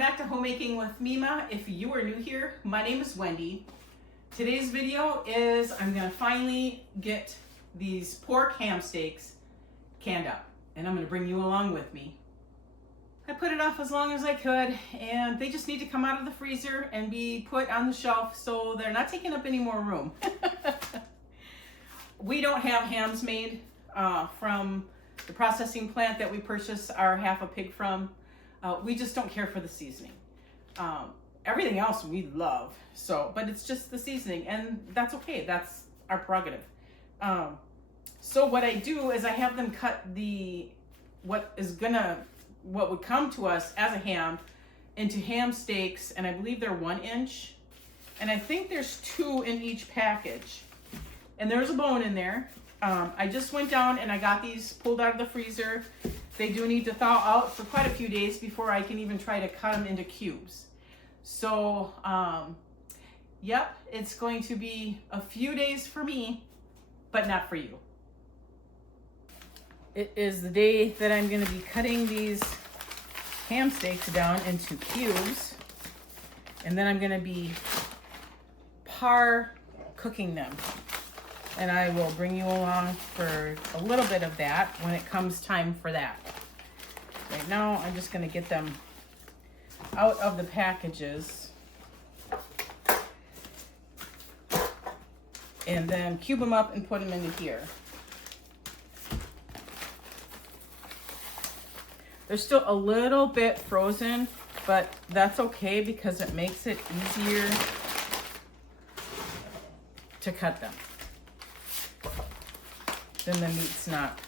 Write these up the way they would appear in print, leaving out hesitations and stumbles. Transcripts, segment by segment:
back to Homemaking with Mima. If you are new here, my name is Wendy. Today's video is I'm gonna finally get these pork ham steaks canned up, and I'm gonna bring you along with me. I put it off as long as I could, and they just need to come out of the freezer and be put on the shelf so they're not taking up any more room. We don't have hams made from the processing plant that we purchase our half a pig from. We just don't care for the seasoning. Everything else we love, but it's just the seasoning, and that's okay. That's our prerogative. So what I do is I have them cut what would come to us as a ham into ham steaks, and I believe they're 1 inch, and I think there's 2 in each package, and there's a bone in there. I just went down and I got these pulled out of the freezer. They do need to thaw out for quite a few days before I can even try to cut them into cubes. So, yep, it's going to be a few days for me, but not for you. It is the day that I'm going to be cutting these ham steaks down into cubes, and then I'm going to be cooking them. And I will bring you along for a little bit of that when it comes time for that. Right now, I'm just going to get them out of the packages and then cube them up and put them into here. They're still a little bit frozen, but that's okay because it makes it easier to cut them. Then the meat's not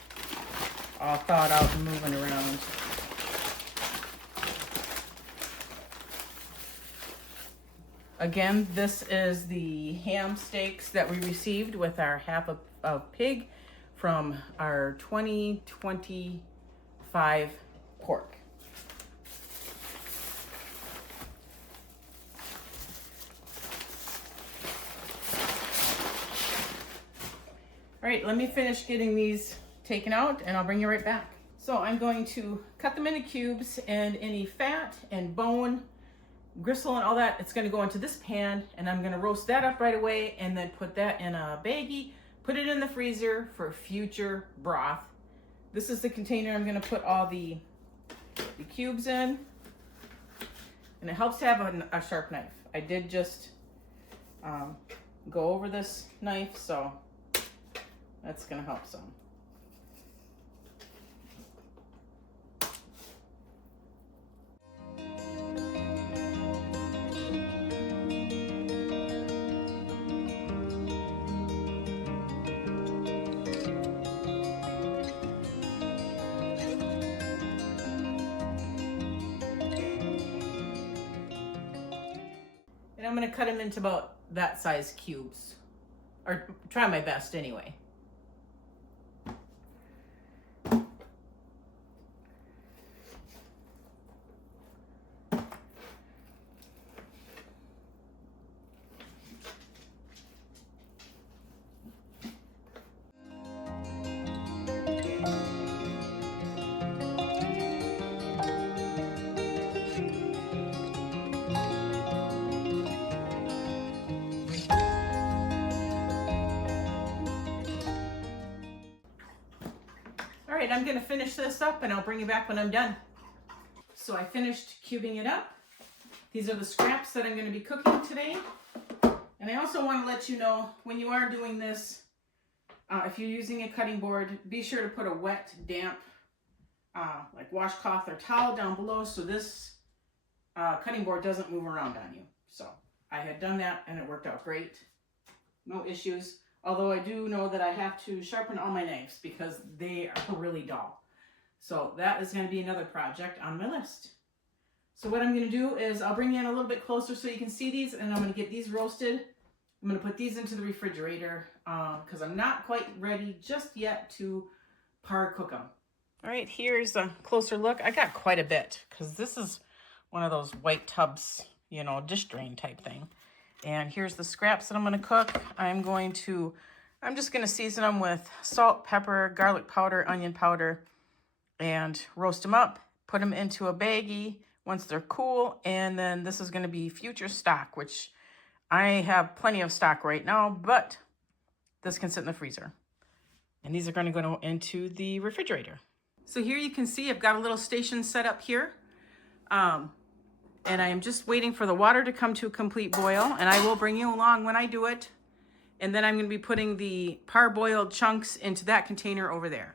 all thawed out and moving around. Again, this is the ham steaks that we received with our half of pig from our 2025 pork. All right, let me finish getting these taken out and I'll bring you right back. So I'm going to cut them into cubes, and any fat and bone, gristle and all that, it's gonna go into this pan, and I'm gonna roast that up right away and then put that in a baggie, put it in the freezer for future broth. This is the container I'm gonna put all the cubes in, and it helps to have a sharp knife. I did just go over this knife, so that's gonna help some. And I'm gonna cut them into about that size cubes, or try my best anyway. All right, I'm gonna finish this up and I'll bring you back when I'm done. So I finished cubing it up. These are the scraps that I'm gonna be cooking today. And I also wanna let you know, when you are doing this, if you're using a cutting board, be sure to put a wet, damp, like washcloth or towel down below so this cutting board doesn't move around on you. So I had done that and it worked out great. No issues. Although I do know that I have to sharpen all my knives because they are really dull. So that is going to be another project on my list. So what I'm going to do is I'll bring you in a little bit closer so you can see these, and I'm going to get these roasted. I'm going to put these into the refrigerator because I'm not quite ready just yet to cook them. All right, here's a closer look. I got quite a bit because this is one of those white tubs, you know, dish drain type thing. And here's the scraps that I'm going to cook. I'm just going to season them with salt, pepper, garlic powder, onion powder, and roast them up. Put them into a baggie once they're cool. And then this is going to be future stock, which I have plenty of stock right now, but this can sit in the freezer. And these are going to go into the refrigerator. So here you can see I've got a little station set up here. And I am just waiting for the water to come to a complete boil, and I will bring you along when I do it. And then I'm going to be putting the parboiled chunks into that container over there.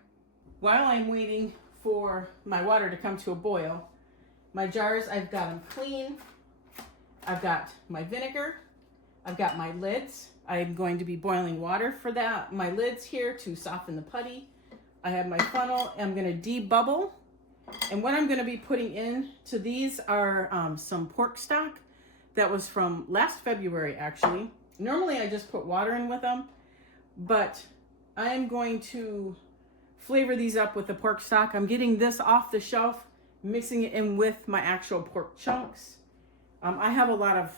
While I'm waiting for my water to come to a boil, my jars, I've got them clean. I've got my vinegar. I've got my lids. I'm going to be boiling water for that. My lids here to soften the putty. I have my funnel. I'm going to debubble. And what I'm going to be putting into these are some pork stock that was from last February, actually. Normally I just put water in with them, but I am going to flavor these up with the pork stock. I'm getting this off the shelf, mixing it in with my actual pork chunks. I have a lot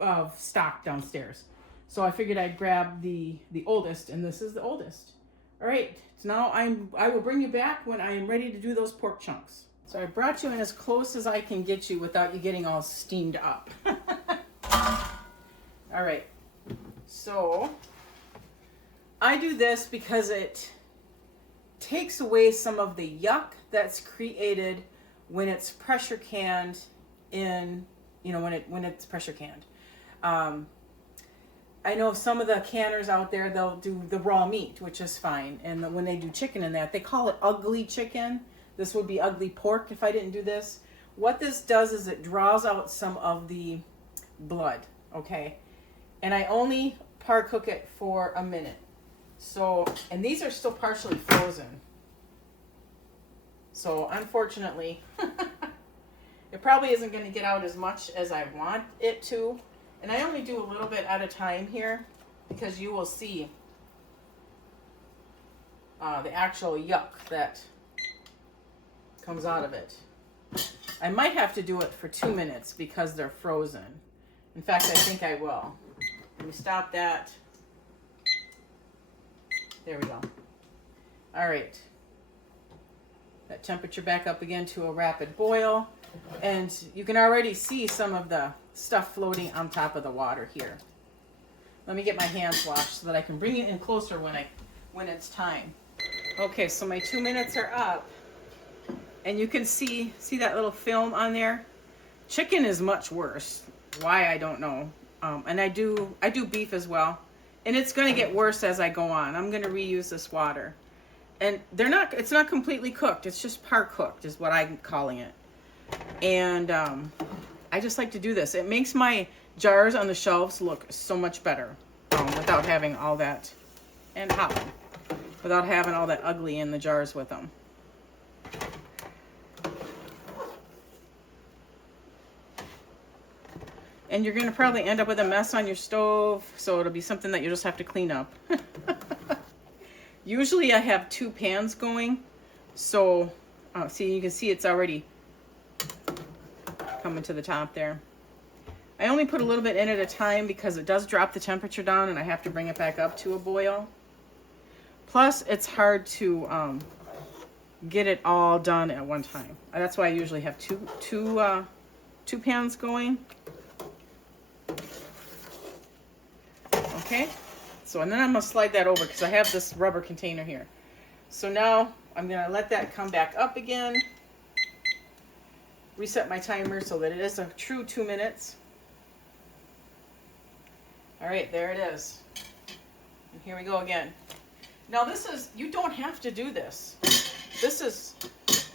of stock downstairs, so I figured I'd grab the oldest, and this is the oldest. All right, so now I will bring you back when I am ready to do those pork chunks. So I brought you in as close as I can get you without you getting all steamed up. All right, so I do this because it takes away some of the yuck that's created when it's pressure canned in, when it's pressure canned. I know some of the canners out there, they'll do the raw meat, which is fine. And when they do chicken in that, they call it ugly chicken. This would be ugly pork if I didn't do this. What this does is it draws out some of the blood, okay? And I only par cook it for a minute. So, and these are still partially frozen. So unfortunately, it probably isn't going to get out as much as I want it to. And I only do a little bit at a time here because you will see the actual yuck that comes out of it. I might have to do it for 2 minutes because they're frozen. In fact, I think I will. Let me stop that. There we go. All right. That temperature back up again to a rapid boil. And you can already see some of the stuff floating on top of the water here. Let me get my hands washed so that I can bring it in closer when it's time. Okay, so my 2 minutes are up. And you can see that little film on there? Chicken is much worse. Why, I don't know. And I do beef as well. And it's going to get worse as I go on. I'm going to reuse this water. And it's not completely cooked. It's just par cooked is what I'm calling it. And I just like to do this. It makes my jars on the shelves look so much better without having all that, and hot, without having all that ugly in the jars with them. And you're going to probably end up with a mess on your stove, so it'll be something that you just have to clean up. Usually I have 2 pans going, so see, you can see it's already coming to the top there. I only put a little bit in at a time because it does drop the temperature down and I have to bring it back up to a boil. Plus, it's hard to get it all done at one time. That's why I usually have two pans going. Okay, so and then I'm gonna slide that over because I have this rubber container here. So now I'm gonna let that come back up again. Reset my timer so that it is a true 2 minutes. All right, there it is. And here we go again. Now you don't have to do this. This is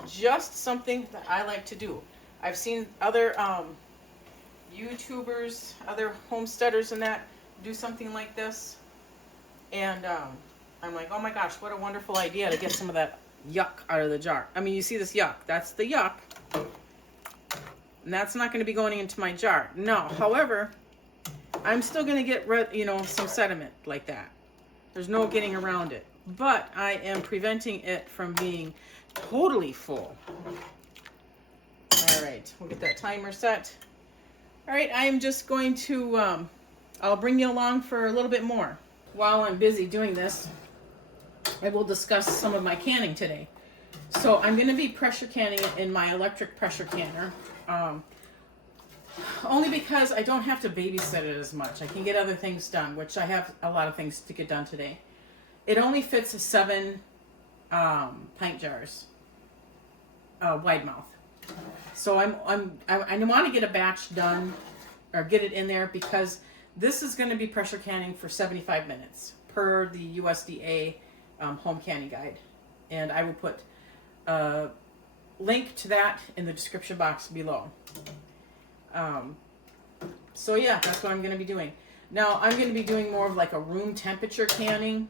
just something that I like to do. I've seen other YouTubers, other homesteaders and that do something like this. And I'm like, oh my gosh, what a wonderful idea to get some of that yuck out of the jar. I mean, you see this yuck, that's the yuck. And that's not going to be going into my jar. No, however, I'm still going to get some sediment like that. There's no getting around it. But I am preventing it from being totally full. All right, we'll get that timer set. All right, I am just going to, I'll bring you along for a little bit more. While I'm busy doing this, I will discuss some of my canning today. So I'm going to be pressure canning it in my electric pressure canner. Only because I don't have to babysit it as much. I can get other things done, which I have a lot of things to get done today. It only fits 7 pint jars, wide mouth. So I want to get a batch done or get it in there because this is going to be pressure canning for 75 minutes per the USDA home canning guide, and I will put a link to that in the description box below. So yeah, that's what I'm going to be doing. Now I'm going to be doing more of like a room temperature canning.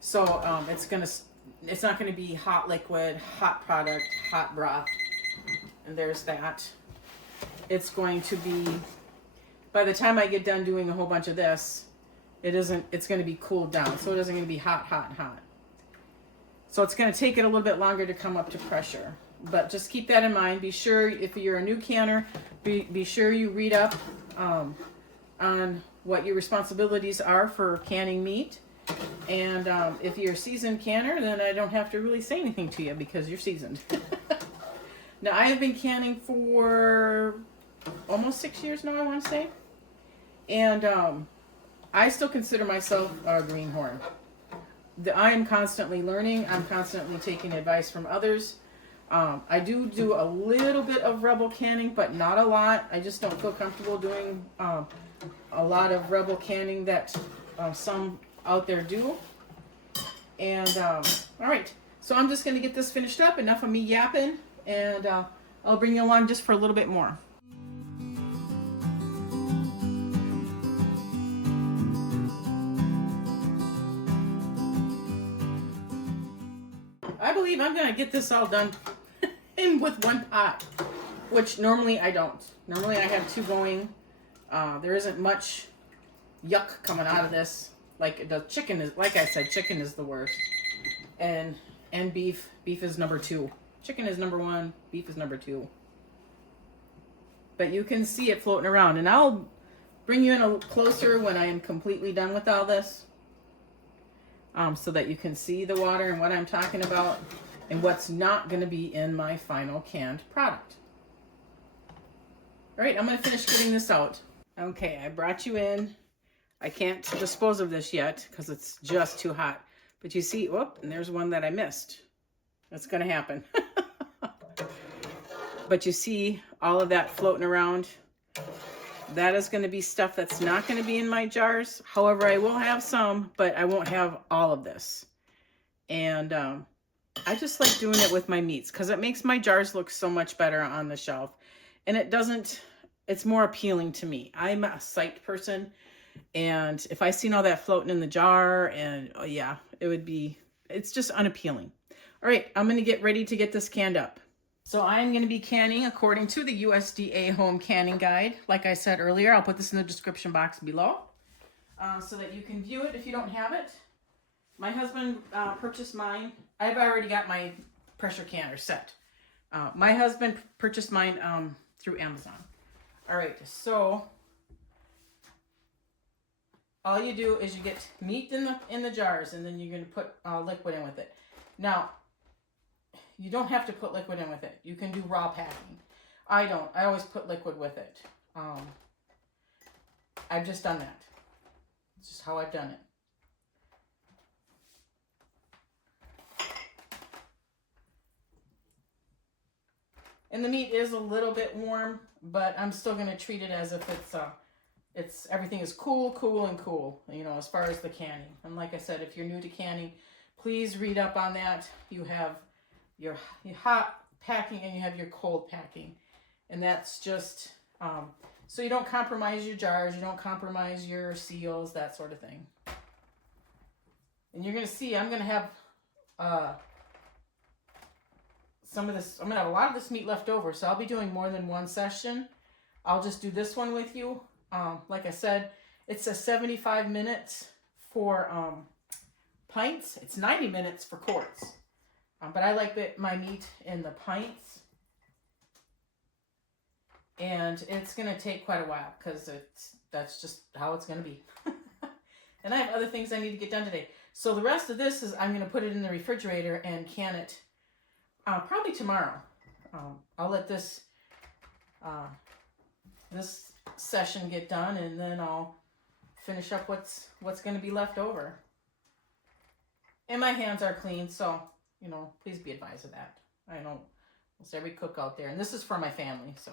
So it's not going to be hot liquid, hot product, hot broth. And there's that. It's going to be, by the time I get done doing a whole bunch of this, it's going to be cooled down. So it isn't going to be hot, hot, hot. So it's going to take it a little bit longer to come up to pressure. But just keep that in mind. Be sure, if you're a new canner, be sure you read up on what your responsibilities are for canning meat. And if you're a seasoned canner, then I don't have to really say anything to you because you're seasoned. Now, I have been canning for almost 6 years now, I want to say. And I still consider myself a greenhorn. I am constantly learning. I'm constantly taking advice from others. I do a little bit of rebel canning, but not a lot. I just don't feel comfortable doing a lot of rebel canning that some out there do. And all right, so I'm just going to get this finished up. Enough of me yapping, and I'll bring you along just for a little bit more. I believe I'm going to get this all done in with one pot, which normally I don't. Normally I have 2 going. There isn't much yuck coming out of this. Like the chicken is, like I said, chicken is the worst. And beef is number 2. Chicken is number 1, beef is number 2. But you can see it floating around, and I'll bring you in a closer when I am completely done with all this. So that you can see the water and what I'm talking about and what's not going to be in my final canned product. All right, I'm going to finish getting this out. Okay, I brought you in. I can't dispose of this yet because it's just too hot. But you see, whoop, and there's one that I missed. That's going to happen. But you see all of that floating around. That is going to be stuff that's not going to be in my jars. However, I will have some, but I won't have all of this. And I just like doing it with my meats because it makes my jars look so much better on the shelf. And it's more appealing to me. I'm a sight person. And if I seen all that floating in the jar, and oh yeah, it's just unappealing. All right, I'm going to get ready to get this canned up. So I'm going to be canning according to the USDA Home Canning Guide. Like I said earlier, I'll put this in the description box below so that you can view it if you don't have it. My husband purchased mine. I've already got my pressure canner set. My husband purchased mine through Amazon. All right, so all you do is you get meat in the jars, and then you're going to put liquid in with it. Now, you don't have to put liquid in with it. You can do raw packing. I don't. I always put liquid with it. I've just done that. It's just how I've done it. And the meat is a little bit warm, but I'm still going to treat it as if everything is cool, you know, as far as the canning. And like I said, if you're new to canning, please read up on that. You have your hot packing and you have your cold packing. And that's just, so you don't compromise your jars, you don't compromise your seals, that sort of thing. And you're going to see, I'm going to have I'm going to have a lot of this meat left over, so I'll be doing more than one session. I'll just do this one with you. Like I said, it's a 75 minutes for pints. It's 90 minutes for quarts. But I like my meat in the pints. And it's going to take quite a while because that's just how it's going to be. And I have other things I need to get done today. So the rest of this is I'm going to put it in the refrigerator and can it Probably tomorrow. I'll let this this session get done, and then I'll finish up what's going to be left over. And my hands are clean, so you know, please be advised of that. I know almost every cook out there, and this is for my family. So,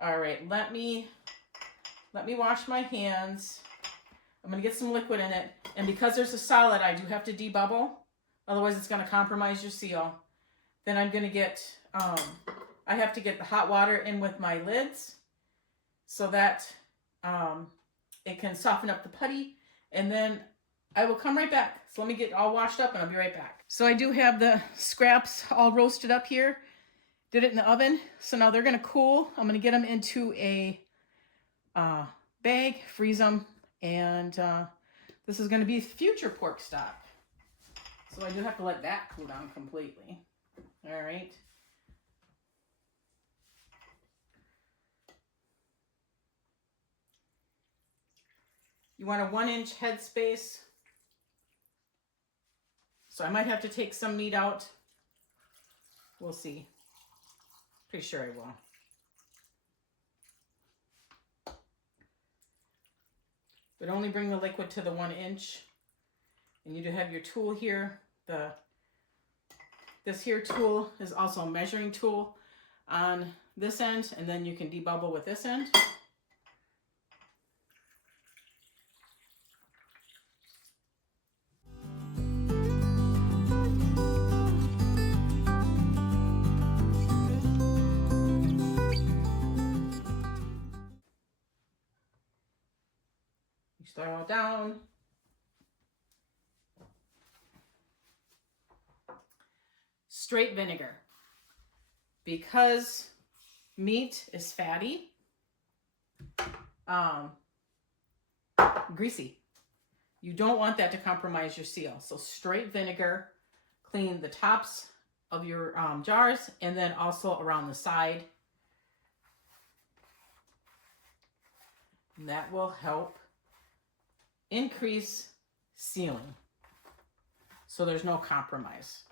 all right, let me wash my hands. I'm gonna get some liquid in it, and because there's a solid, I do have to debubble. Otherwise, it's gonna compromise your seal. Then I'm gonna get I have to get the hot water in with my lids so that it can soften up the putty, and then I will come right back. So let me get all washed up and I'll be right back. So I do have the scraps all roasted up here. Did it in the oven. So now they're gonna cool. I'm gonna get them into a bag, freeze them, and this is gonna be future pork stock. So I do have to let that cool down completely. All right. You want a 1-inch headspace. So I might have to take some meat out. We'll see. Pretty sure I will. But only bring the liquid to the 1 inch. And you do have your tool here. This here tool is also a measuring tool on this end, and then you can debubble with this end. You throw it down. Straight vinegar. Because meat is fatty, greasy. You don't want that to compromise your seal. So straight vinegar, clean the tops of your jars, and then also around the side. And that will help increase sealing, so there's no compromise.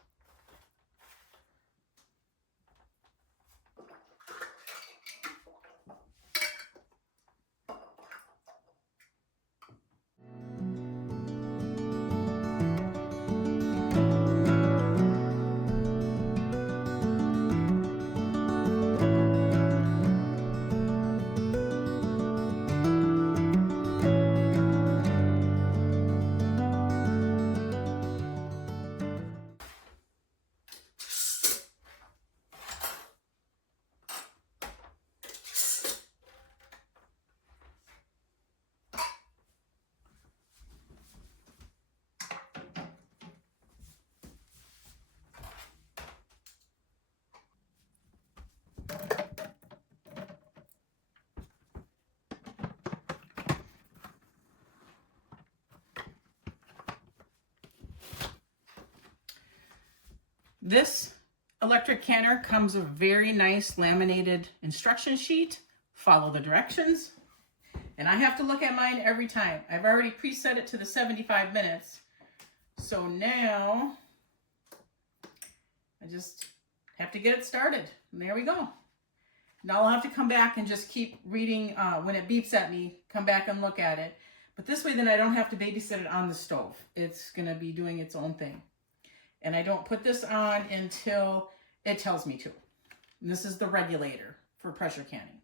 This electric canner comes with a very nice laminated instruction sheet. Follow the directions. And I have to look at mine every time. I've already preset it to the 75 minutes. So now I just have to get it started. And there we go. Now I'll have to come back and just keep reading when it beeps at me, come back and look at it. But this way then I don't have to babysit it on the stove. It's gonna be doing its own thing. And I don't put this on until it tells me to. And this is the regulator for pressure canning.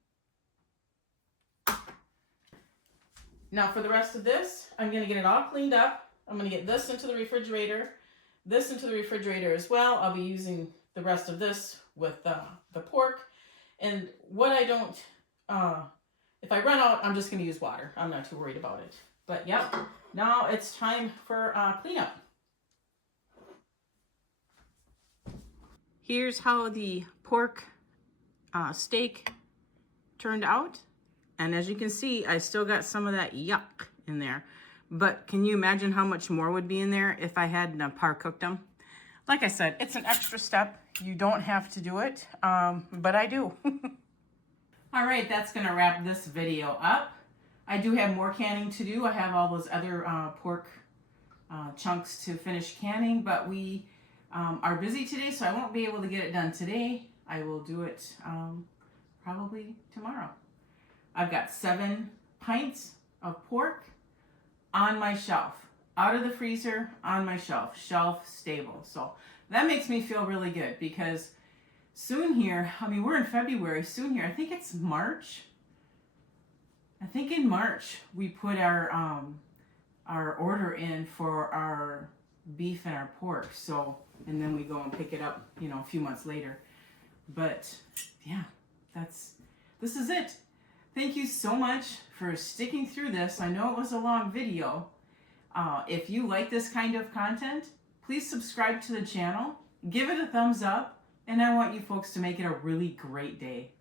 Now for the rest of this, I'm gonna get it all cleaned up. I'm gonna get this into the refrigerator, this into the refrigerator as well. I'll be using the rest of this with the pork. And what I don't, if I run out, I'm just gonna use water. I'm not too worried about it. But yep, now it's time for cleanup. Here's how the pork steak turned out. And as you can see, I still got some of that yuck in there. But can you imagine how much more would be in there if I hadn't par cooked them? Like I said, it's an extra step. You don't have to do it, but I do. All right, that's gonna wrap this video up. I do have more canning to do. I have all those other pork chunks to finish canning, but we are busy today, so I won't be able to get it done today. I will do it probably tomorrow. I've got 7 pints of pork on my shelf, out of the freezer, on my shelf, shelf stable. So that makes me feel really good because soon here, I mean, we're in February, soon here, I think it's March. I think in March we put our order in for our beef and our pork. So, and then we go and pick it up, you know, a few months later. But yeah, this is it. Thank you so much for sticking through this. I know it was a long video. If you like this kind of content, please subscribe to the channel, give it a thumbs up, and I want you folks to make it a really great day.